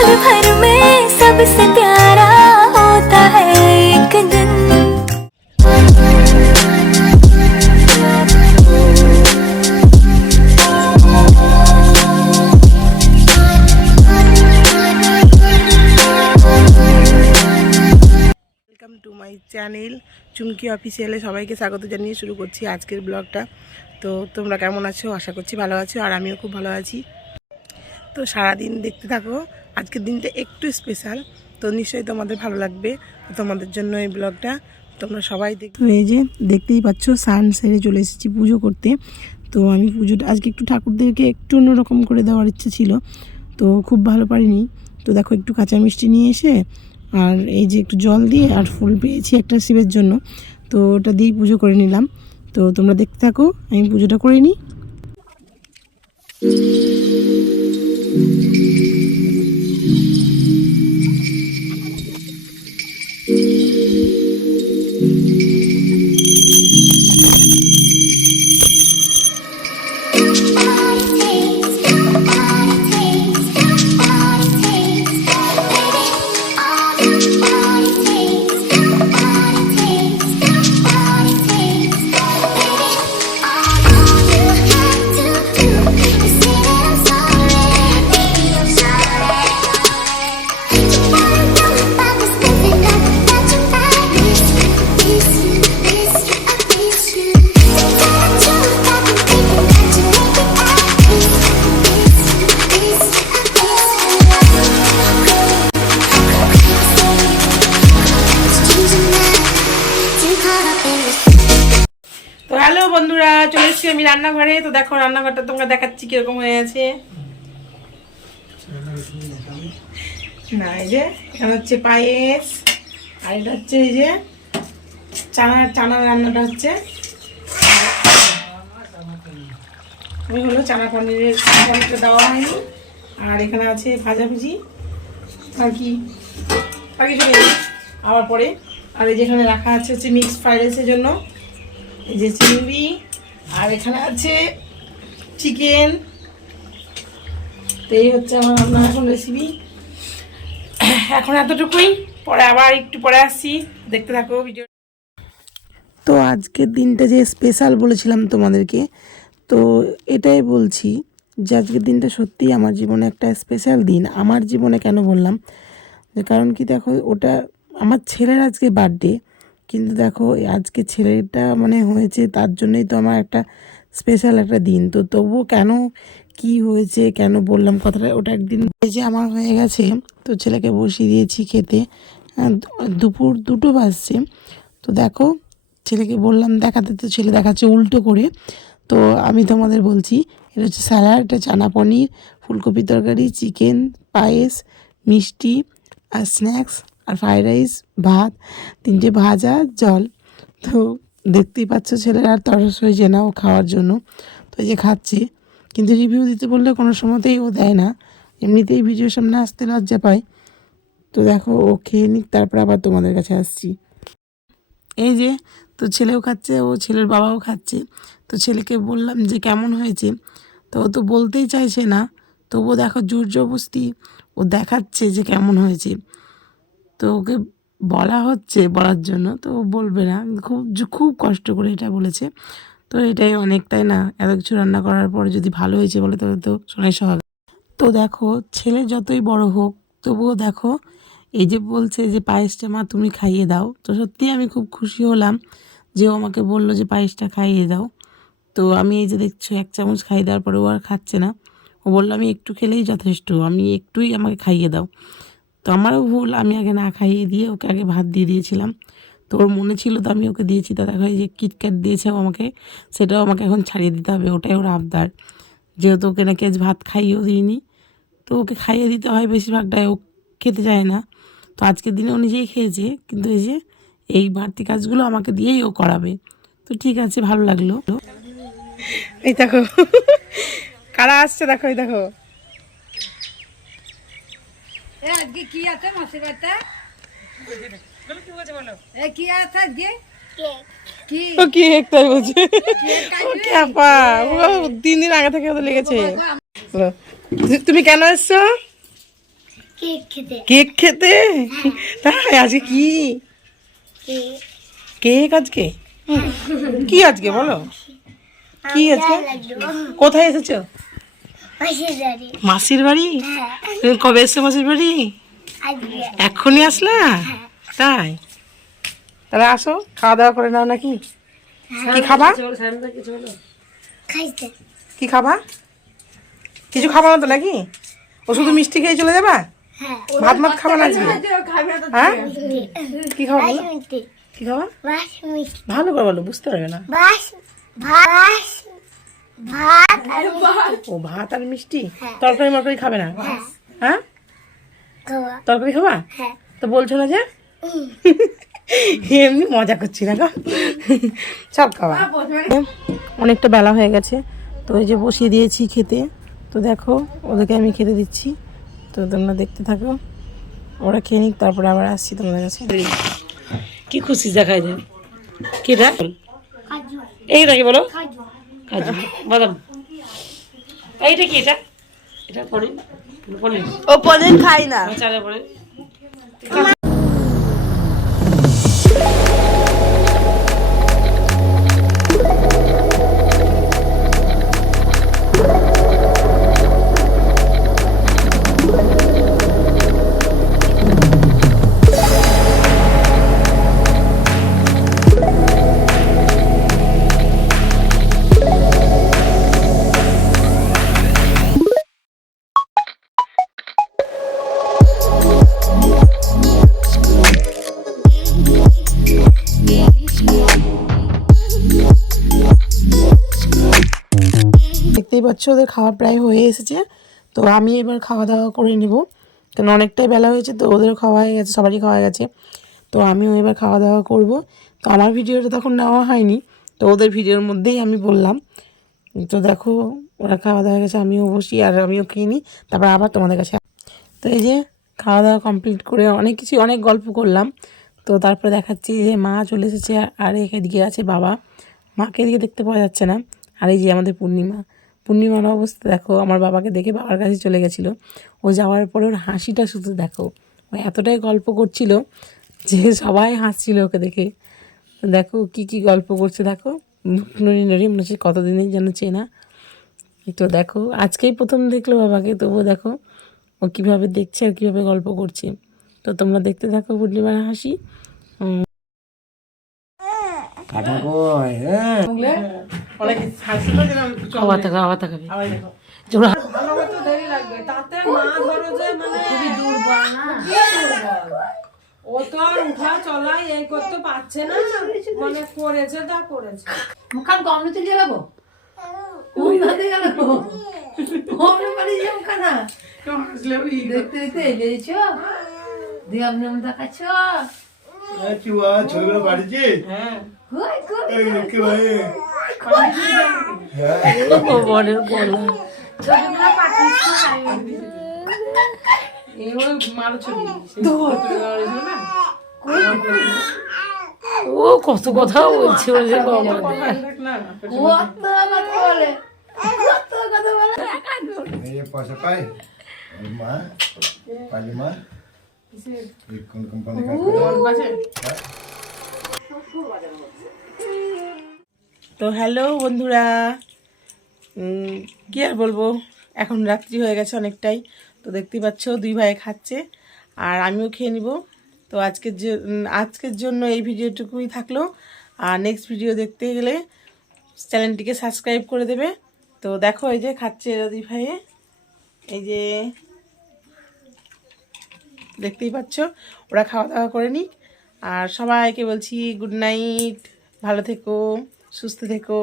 भर में सबसे प्यारा होता है एक दिन। ওয়েলকাম টু মাই চ্যানেল চুমকি অফিসিয়ালে সবাইকে স্বাগত জানিয়ে শুরু করছি আজকের ব্লগটা। তো তোমরা কেমন আছো? আশা করছি ভালো আছো, আর আমিও খুব ভালো আছি। তো সারাদিন দেখতে থাকো, আজকের দিনটা একটু স্পেশাল, তো নিশ্চয়ই তোমাদের ভালো লাগবে। তোমাদের জন্য এই ব্লগটা, তোমরা সবাই দেখো। এই যে দেখতেই পাচ্ছ স্নান সেরে চলে এসেছি পুজো করতে। তো আমি পুজোটা আজকে একটু ঠাকুরদেরকে একটু অন্যরকম করে দেওয়ার ইচ্ছে ছিল, তো খুব ভালো পারিনি। তো দেখো একটু কাঁচা মিষ্টি নিয়ে এসে আর এই যে একটু জল দিয়ে আর ফুল পেয়েছি একটা শিবের জন্য, তো ওটা দিয়েই পুজো করে নিলাম। তো তোমরা দেখতে থাকো, আমি পুজোটা করে নিই। তো হ্যালো বন্ধুরা, চলে এসেছি আমি রান্নাঘরে। তো দেখো রান্নাঘরটা তোমরা দেখাচ্ছি কিরকম হয়ে আছে। না এই যে এখানে হচ্ছে পায়েস, আর এটা হচ্ছে এই যে চানার রান্নাটা হচ্ছে ওই হলো চানা পনিরটা দেওয়া হয়নি। আর এখানে আছে ভাজাভুজি আর কি কিছু নেই আবার পরে। আর এই যেখানে রাখা আছে হচ্ছে মিক্সড ফ্রাইড রাইসের জন্য এই যে চিংড়ি, আর এখানে আছে চিকেন। তো এই হচ্ছে আমার রান্না এখন রেসিপি। এখন এতটুকুই, পরে আবার একটু পরে আসছি, দেখতে থাকো ভিডিও। তো আজকের দিনটা যে স্পেশাল বলেছিলাম তোমাদেরকে, তো এটাই বলছি যে আজকের দিনটা সত্যিই আমার জীবনে একটা স্পেশাল দিন। আমার জীবনে কেন বললাম, যে কারণ কি দেখো, ওটা আমার ছেলের আজকে বার্থডে, কিন্তু দেখো আজকে ছেলেটা মানে হয়েছে, তার জন্যই তো আমার একটা স্পেশাল একটা দিন। তো তবুও কেন, কি হয়েছে, কেন বললাম কথাটা, ওটা একদিন এই যে আমার হয়ে গেছে। তো ছেলেকে বসিয়ে দিয়েছি খেতে, দুপুর 2টো বাজছে। তো দেখো ছেলেকে বললাম দেখাতে, তো ছেলে দেখাচ্ছে উল্টো করে। তো আমি তোমাদের বলছি, এটা হচ্ছে স্যালাড, এটা চানা পনির, ফুলকপি তরকারি, চিকেন, পায়েস, মিষ্টি আর স্ন্যাক্স আর ফ্রাইড রাইস, ভাত, 3টে ভাজা, জল। তো দেখতেই পাচ্ছ ছেলের আর তরস হয়েছে না ও খাওয়ার জন্য। তো এই যে খাচ্ছে, কিন্তু রিভিউ দিতে বললে কোনো সময়তেই ও দেয় না, এমনিতেই ভিডিওর সামনে আসতে লজ্জা পায়। তো দেখো ও খেয়ে নিক, তারপর আবার তোমাদের কাছে আসছি। এই যে তো ছেলেও খাচ্ছে, ও ছেলের বাবাও খাচ্ছে। তো ছেলেকে বললাম যে কেমন হয়েছে, তো ও তো বলতেই চাইছে না, তবুও দেখো জোর জবরদস্তি ও দেখাচ্ছে যে কেমন হয়েছে। তো ওকে বলা হচ্ছে বলার জন্য, তো ও বলবে না, খুব খুব কষ্ট করে এটা বলেছে। তো এটাই অনেক, তাই না? এত কিছু রান্না করার পরে যদি ভালো হয়েছে বলে, তবে তো শোনাই স্বাভাবিক। তো দেখো ছেলে যতই বড় হোক, তবুও দেখো এই যে বলছে যে পায়েসটা মা তুমি খাইয়ে দাও। তো সত্যি আমি খুব খুশি হলাম যে ও আমাকে বললো যে পায়েসটা খাইয়ে দাও। তো আমি এই যে দেখছো 1 চামচ খাইয়ে দেওয়ার পরে ও আর খাচ্ছে না। ও বললো আমি একটু খেলেই যথেষ্ট, আমি একটুই আমাকে খাইয়ে দাও। তো আমারও ভুল, আমি আগে না খাইয়ে দিয়ে ওকে আগে ভাত দিয়ে দিয়েছিলাম। তো ওর মনে ছিল, তো আমি ওকে দিয়েছি। তা দেখো এই যে কিটক্যাট দিয়েছে ও আমাকে, সেটাও আমাকে এখন ছাড়িয়ে দিতে হবে, ওটাই ওর আবদার। যেহেতু ওকে নাকি আজ ভাত খাইয়েও দিইনি, তো ওকে খাইয়ে দিতে হয় বেশিরভাগটাই, ও খেতে চায় না। তো আজকের দিনে ও নিজেই খেয়েছে, কিন্তু এই যে এই বাড়তি কাজগুলো আমাকে দিয়েই ও করাবে। তো ঠিক আছে, ভালো লাগলো। এই দেখো কারা আসছে, দেখো এই দেখো। আজকে কি আছে মাসির বাড়িতে? কি আছে আজকে? কি ও কি একটাই বলছে, ও ক্যাপা, ও 3 দিন আগে থেকে ওদের লেগেছে। তুমি কেন এসছো? কি কেক খেতে? তাই আজকে কি কেক? আজকে কি আজকে বলো, কি আজকে? কোথায় এসেছো? মাসির বাড়ি? তুমি কবে এসছো মাসির বাড়ি? এক্ষুনি আসলা? তাই, তাহলে আসো, খাওয়া দাওয়া করে নাও নাকি? কি খাবা? কি খাবা? কিছু খাবা না তো নাকি? ও শুধু মিষ্টি খেয়ে চলে যাবা? ভাত মাত খাবা না আজকে? হ্যাঁ, কি খাবা বলো? কি খাবা? ভালো করে বলো, বুঝতে পারবে না। ও ভাত আর মিষ্টি, তরকারি মরকারি খাবে না? হ্যাঁ, তরকারি খাবা? তো বলছো না যে? এমনি মজা করছি না গো, সব খাওয়া। অনেকটা বেলা হয়ে গেছে, তো এই যে বসিয়ে দিয়েছি খেতে। তো দেখো ওদেরকে আমি খেতে দিচ্ছি, তো তোমরা দেখতে থাকো, ওরা খেয়ে নিক, তারপরে আবার আসছি তোমাদের কাছে। কি খুশি দেখায় যায়, কিটা এইটা কি বলো? কাজু বাদাম। এইটা কি? এটা এটা পনির, পনির। ও পনির খাই না। চালে পরে দেখতেই পাচ্ছ ওদের খাওয়া প্রায় হয়ে এসেছে। তো আমি এবার খাওয়া দাওয়া করে নেব, কারণ অনেকটাই বেলা হয়েছে, তো ওদেরও খাওয়া হয়ে গেছে, সবারই খাওয়া গেছে। তো আমিও এবার খাওয়া দাওয়া করব। তো আমার ভিডিওটা তখন নেওয়া হয়নি, তো ওদের ভিডিওর মধ্যেই আমি বললাম। তো দেখো ওরা খাওয়া দাওয়া হয়ে গেছে, আমিও বসি আর আমিও খেয়ে নিই, তারপর আবার তোমাদের কাছে। তো এই যে খাওয়া দাওয়া কমপ্লিট করে অনেক গল্প করলাম। তো তারপরে দেখাচ্ছি যে মা চলে এসেছে, আর এদিকে আছে বাবা। মাকে এদিকে দেখতে পাওয়া যাচ্ছে না। আর এই যে আমাদের পূর্ণিমার অবস্থা দেখো, আমার বাবাকে দেখে বাবার কাছে চলে গেছিলো। ও যাওয়ার পরে ওর হাসিটা শুধু দেখো, ও এতটাই গল্প করছিল যে সবাই হাসছিল ওকে দেখে। তো দেখো কি গল্প করছে দেখো, নড়ি নড়ি, মনে হচ্ছে কতদিনই যেন চেনা। তো দেখো আজকেই প্রথম দেখলো বাবাকে, তবুও দেখো ও কীভাবে দেখছে আর কীভাবে গল্প করছে। তো তোমরা দেখতে থাকো পূর্ণিমার হাসি। ও তো আর উঠা চলা এই করতে পারছে না, মানে করেছে তা করেছে। মুখান কম নিতে গেলাবো ওই ভাতে গেলাবো ওমনে পারি যে মুখানা দেখতে দেখতে এলেছো দিয়ে আপনি মন দেখাচ্ছ। কি ওয়া ছোটবেলা বাড়িতে? হ্যাঁ, হই কই এই কি ভাই? ও বড় বড় ছোটবেলা পাঠিয়েছো খাই এইগুলো মারো ছবি না। ও কত কথা বলছে বলছে বাবা, কত কথা বলে, কত কথা বলে। এই পয়সা পাই মা, পালি মা এই কোন কোম্পানি কাজ করে? তো হ্যালো বন্ধুরা, কি আর বলবো, এখন রাত্রি হয়ে গেছে অনেকটাই। তো দেখতেই পাচ্ছ দুই ভাই খাচ্ছে আর আমিও খেয়ে নিব। তো আজকের জন্য এই ভিডিওটুকুই থাকলো। আর নেক্সট ভিডিও দেখতে গেলে চ্যানেলটিকে সাবস্ক্রাইব করে দেবে। তো দেখো এই যে খাচ্ছে এরা দুই ভাইয়ে, এই যে দেখতেই পাচ্ছ, ওরা খাওয়া দাওয়া করে নিক। আর সবাইকে বলছি গুড নাইট, ভালো থেকো, সুস্থ থেকো।